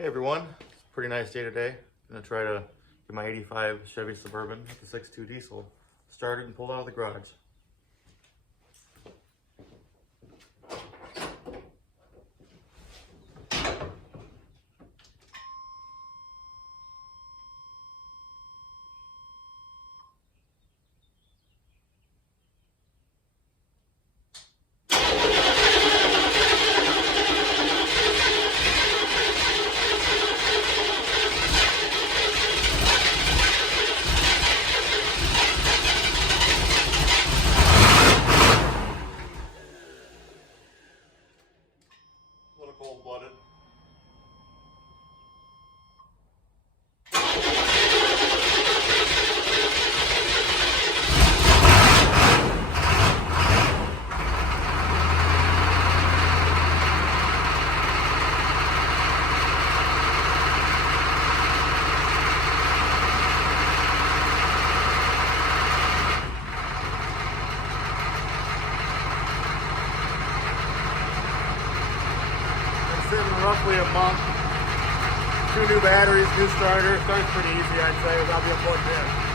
Hey everyone, it's a pretty nice day today. I'm gonna try to get my 85 Chevy Suburban with the 6.2 diesel started and pulled out of the garage. A little cold-blooded. Sitting roughly a month. 2 new batteries, new starter. Starts pretty easy, I'd say, without being plugged in.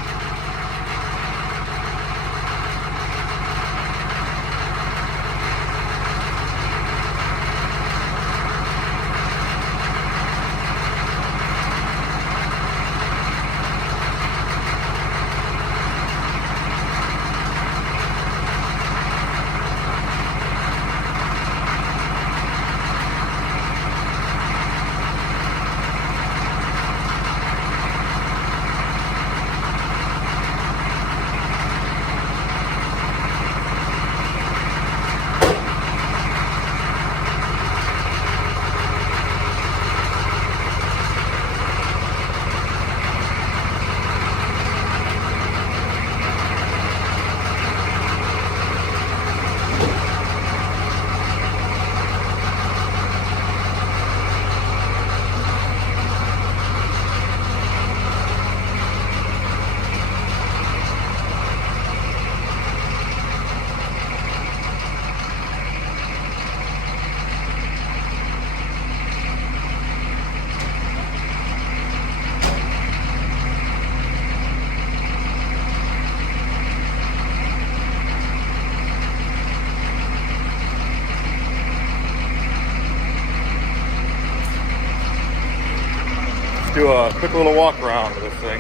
Do a quick little walk around with this thing.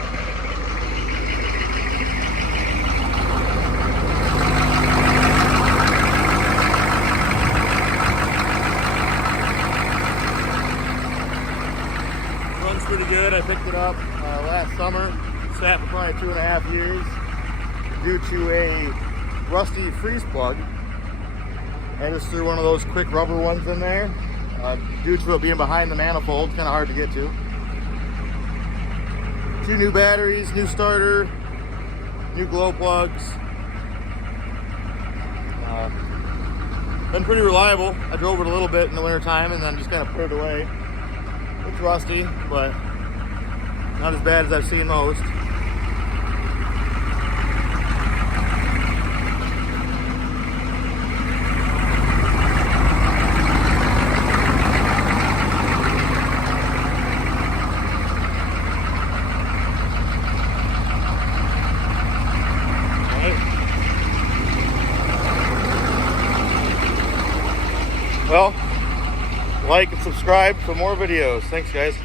Runs pretty good. I picked it up last summer. Sat for probably 2.5 years due to a rusty freeze plug. I just threw one of those quick rubber ones in there. Due to it being behind the manifold, kind of hard to get to. 2 new batteries, new starter, new glow plugs. Been pretty reliable. I drove it a little bit in the winter time and then just kind of put it away. It's rusty, but not as bad as I've seen most. Well, like and subscribe for more videos. Thanks, guys.